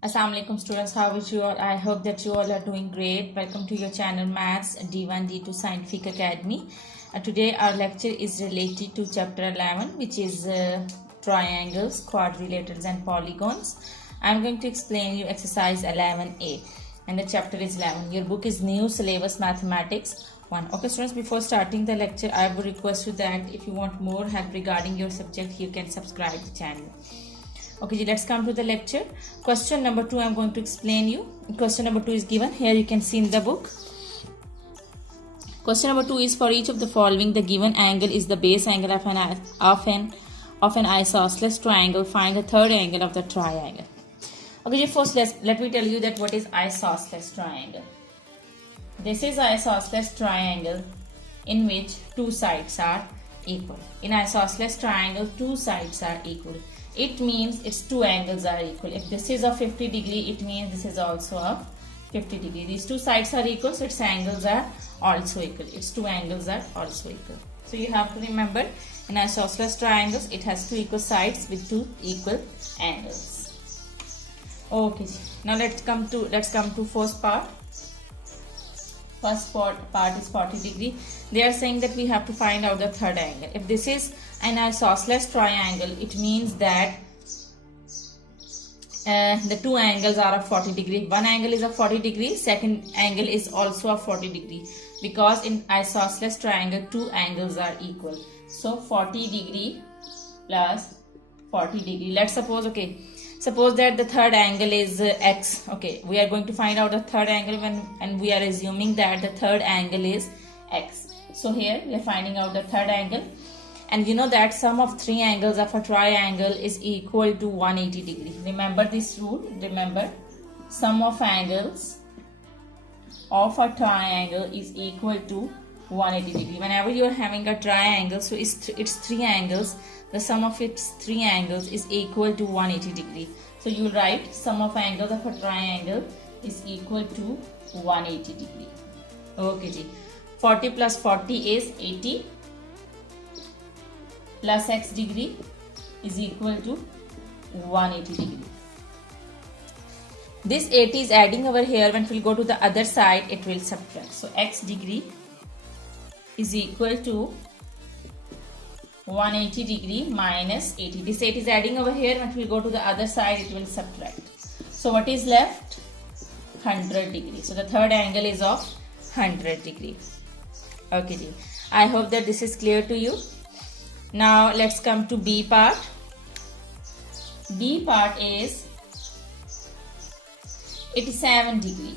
Assalamu alaikum students, how are you all? I hope that you all are doing great. Welcome to your channel Maths D1 D2 Scientific Academy. Today our lecture is related to chapter 11, which is triangles, quadrilaterals and polygons. I am going to explain you exercise 11A and the chapter is 11. Your book is New Syllabus Mathematics 1. Okay students, before starting the lecture, I would request you that if you want more help regarding your subject, you can subscribe the channel. Okay, let's come to the lecture. Question number 2 I'm going to explain you. Question number 2 is given. Here you can see in the book. Question number 2 is for each of the following, the given angle is the base angle of an isosceles triangle. Find the third angle of the triangle. Okay, first let me tell you that what is isosceles triangle. This is isosceles triangle in which two sides are equal. In isosceles triangle, two sides are equal. It means its two angles are equal. If this is a 50 degree, it means this is also a 50 degree. These two sides are equal, so its angles are also equal. Its two angles are also equal. So you have to remember, in isosceles triangles, it has two equal sides with two equal angles. Okay, now let's come to first part. First part is 40 degree. They are saying that we have to find out the third angle. If this is an isosceles triangle, it means that the two angles are of 40 degree. One angle is of 40 degree, second angle is also of 40 degree, because in isosceles triangle two angles are equal. So 40 degree plus 40 degree. Let's suppose that the third angle is x. Okay, we are going to find out the third angle and we are assuming that the third angle is x. So here we are finding out the third angle, and you know that sum of three angles of a triangle is equal to 180 degree. Remember this rule. Remember, sum of angles of a triangle is equal to 180 degree. Whenever you are having a triangle, so it's three angles, the sum of its three angles is equal to 180 degree. So you write sum of angles of a triangle is equal to 180 degree. Okay ji. 40 plus 40 is 80 plus x degree is equal to 180 degree. This 80 is adding over here. When we will go to the other side, it will subtract. So x degree is equal to 180 degree minus 80. This 80 is adding over here. When we go to the other side, it will subtract. So what is left? 100 degree. So the third angle is of 100 degree. Okay, I hope that this is clear to you. Now let's come to B part. B part is 87 degree.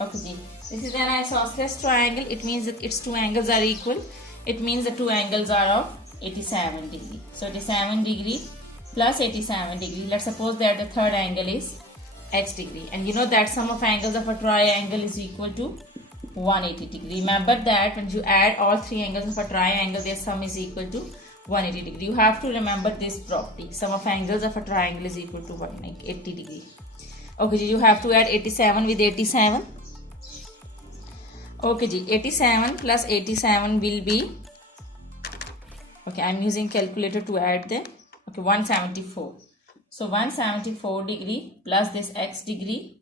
Okay, this is an isosceles triangle. It means that its two angles are equal. It means the two angles are of 87 degree. So 87 degree plus 87 degree. Let's suppose that the third angle is x degree. And you know that sum of angles of a triangle is equal to 180 degree. Remember that when you add all three angles of a triangle, their sum is equal to 180 degree. You have to remember this property. Sum of angles of a triangle is equal to 180 degree. Okay, you have to add 87 with 87. Okay, 87 plus 87 will be, okay, I am using calculator to add them. Okay, 174. So 174 degree plus this x degree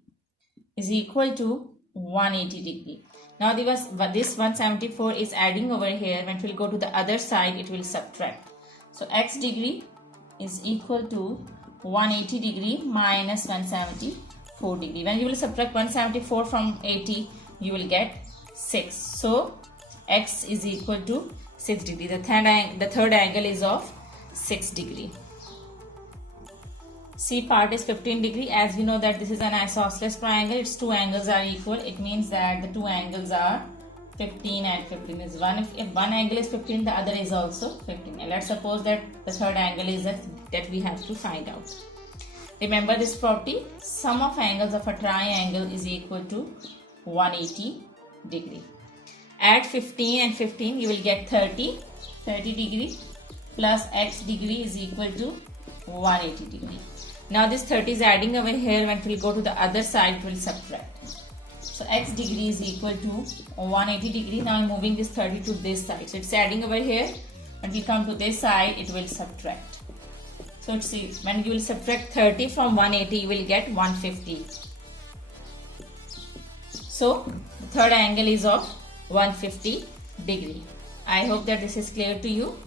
is equal to 180 degree. Now this 174 is adding over here. When we will go to the other side, it will subtract. So x degree is equal to 180 degree minus 174 degree. When you will subtract 174 from 80, you will get 6. So x is equal to 6 degree. The third angle is of 6 degree. C part is 15 degree. As you know that this is an isosceles triangle, its two angles are equal. It means that the two angles are 15 and 15 is 1. If one angle is 15, the other is also 15. And let's suppose that the third angle is that we have to find out. Remember this property, sum of angles of a triangle is equal to 180 degree. Add 15 and 15, you will get 30 degree plus x degree is equal to 180 degree. Now this 30 is adding over here. When we go to the other side, it will subtract. So x degree is equal to 180 degree. Now I'm moving this 30 to this side. So it's adding over here. When we come to this side, it will subtract. So it's when you will subtract 30 from 180, you will get 150. So the third angle is of 150 degree. I hope that this is clear to you.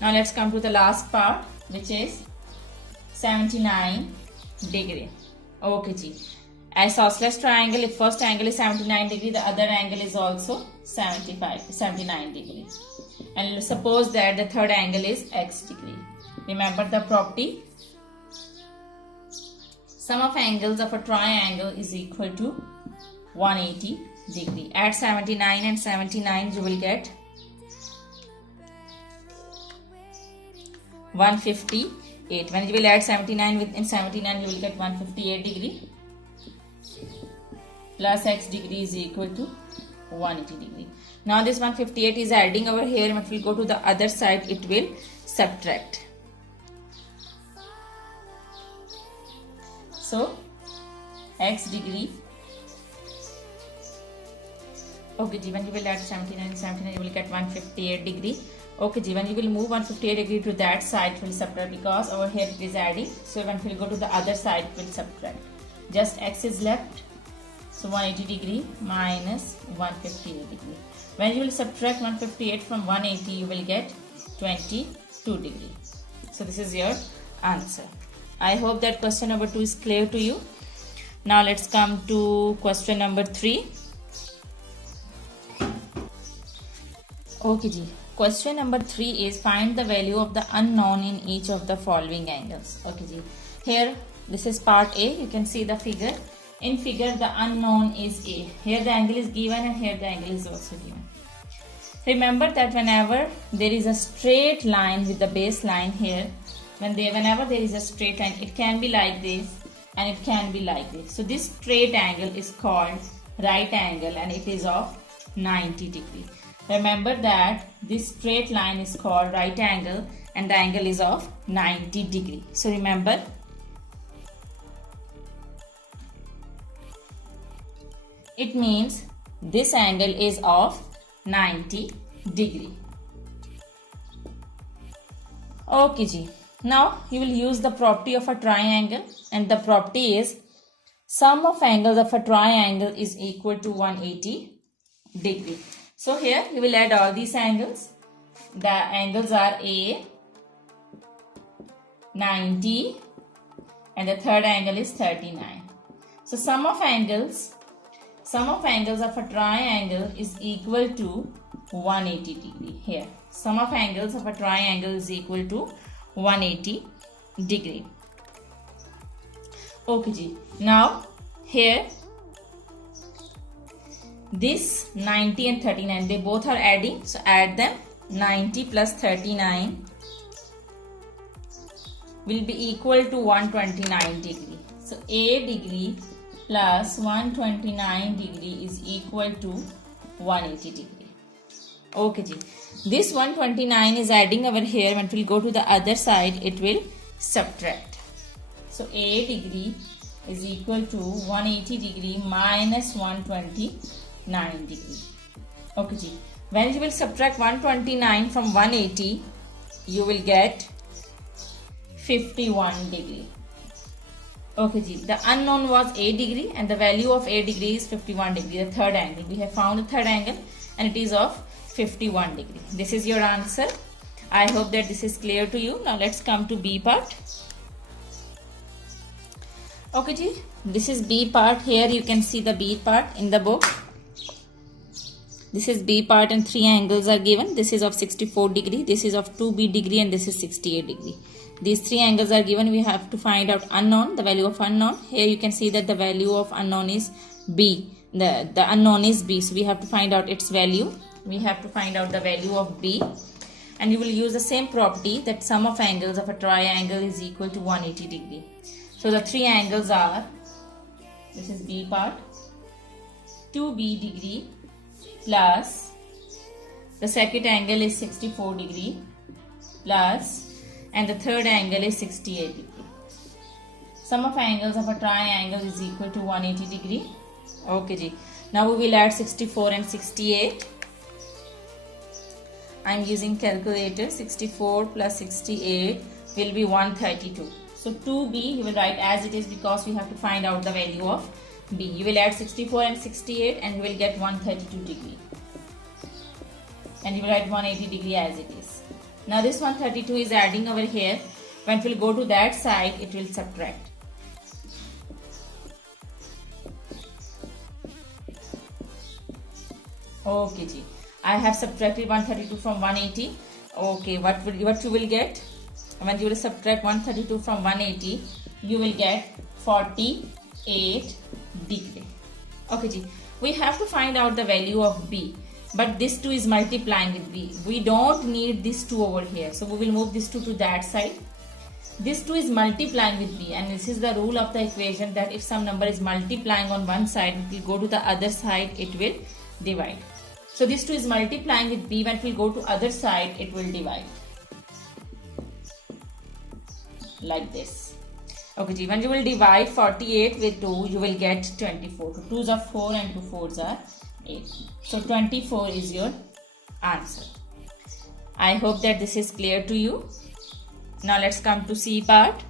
Now let's come to the last part, which is 79 degree. Okay ji. Isosceles triangle, if first angle is 79 degree, the other angle is also 79 degree. And suppose that the third angle is x degree. Remember the property. Sum of angles of a triangle is equal to 180 degree. Add 79 and 79, you will get 158. When you will add 79 within 79, you will get 158 degree. Plus x degree is equal to 180 degree. Now this 158 is adding over here, and if we go to the other side, it will subtract. So x degree. Okay ji, when you will add 79 and 79, you will get 158 degree. Okay ji, when you will move 158 degree to that side, it will subtract, because over here it is adding. So when we will go to the other side, it will subtract. Just x is left. So 180 degree minus 158 degree. When you will subtract 158 from 180, you will get 22 degree. So this is your answer. I hope that question number 2 is clear to you. Now let's come to question number 3. Okay ji. Question number 3 is find the value of the unknown in each of the following angles. Okay ji. Here this is part A. You can see the figure. In figure, the unknown is A. Here the angle is given and here the angle is also given. Remember that whenever there is a straight line with the baseline here, whenever there is a straight line, it can be like this and it can be like this. So this straight angle is called right angle and it is of 90 degree. Remember that this straight line is called right angle and the angle is of 90 degree. So remember, it means this angle is of 90 degree. Okay ji. Now you will use the property of a triangle, and the property is sum of angles of a triangle is equal to 180 degree. So here you will add all these angles. The angles are A, 90, and the third angle is 39. So sum of angles of a triangle is equal to 180 degree. Here sum of angles of a triangle is equal to 180 degree. Okay ji. Now here this 90 and 39, they both are adding, so add them. 90 plus 39 will be equal to 129 degree. So A degree plus 129 degree is equal to 180 degree. Okay ji. This 129 is adding over here. When we go to the other side, it will subtract. So A degree is equal to 180 degree minus 129 degree. Okay ji. When you will subtract 129 from 180, you will get 51 degree. Okay ji. The unknown was A degree and the value of A degree is 51 degree, the third angle. We have found the third angle and it is of 51 degree. This is your answer. I hope that this is clear to you. Now let's come to B part. Okay ji. This is B part. Here you can see the B part in the book. This is B part and 3 angles are given. This is of 64 degree. This is of 2B degree and this is 68 degree. These 3 angles are given. We have to find out unknown, the value of unknown. Here you can see that the value of unknown is B. The unknown is B. So we have to find out its value. We have to find out the value of B. And you will use the same property that sum of angles of a triangle is equal to 180 degree. So the 3 angles are, this is B part, 2B degree plus the second angle is 64 degree plus, and the third angle is 68 degree. Sum of angles of a triangle is equal to 180 degree. Okay ji. Now we will add 64 and 68. I am using calculator. 64 plus 68 will be 132. So 2b you will write as it is because we have to find out the value of b. You will add 64 and 68 and you will get 132 degree. And you will write 180 degree as it is. Now this 132 is adding over here. When it will go to that side, it will subtract. Okay ji, I have subtracted 132 from 180. Okay, what you will get when you will subtract 132 from 180? You will get 48 degree. Okay ji, we have to find out the value of b. But this 2 is multiplying with b. We don't need this 2 over here. So we will move this 2 to that side. This 2 is multiplying with b, and this is the rule of the equation that if some number is multiplying on one side, it will go to the other side, it will divide. So this 2 is multiplying with b. When it will go to other side, it will divide. Like this. Okay, when you will divide 48 with 2, you will get 24. 2 2s are 4 and 2 4s are 8. So 24 is your answer. I hope that this is clear to you. Now let's come to C part.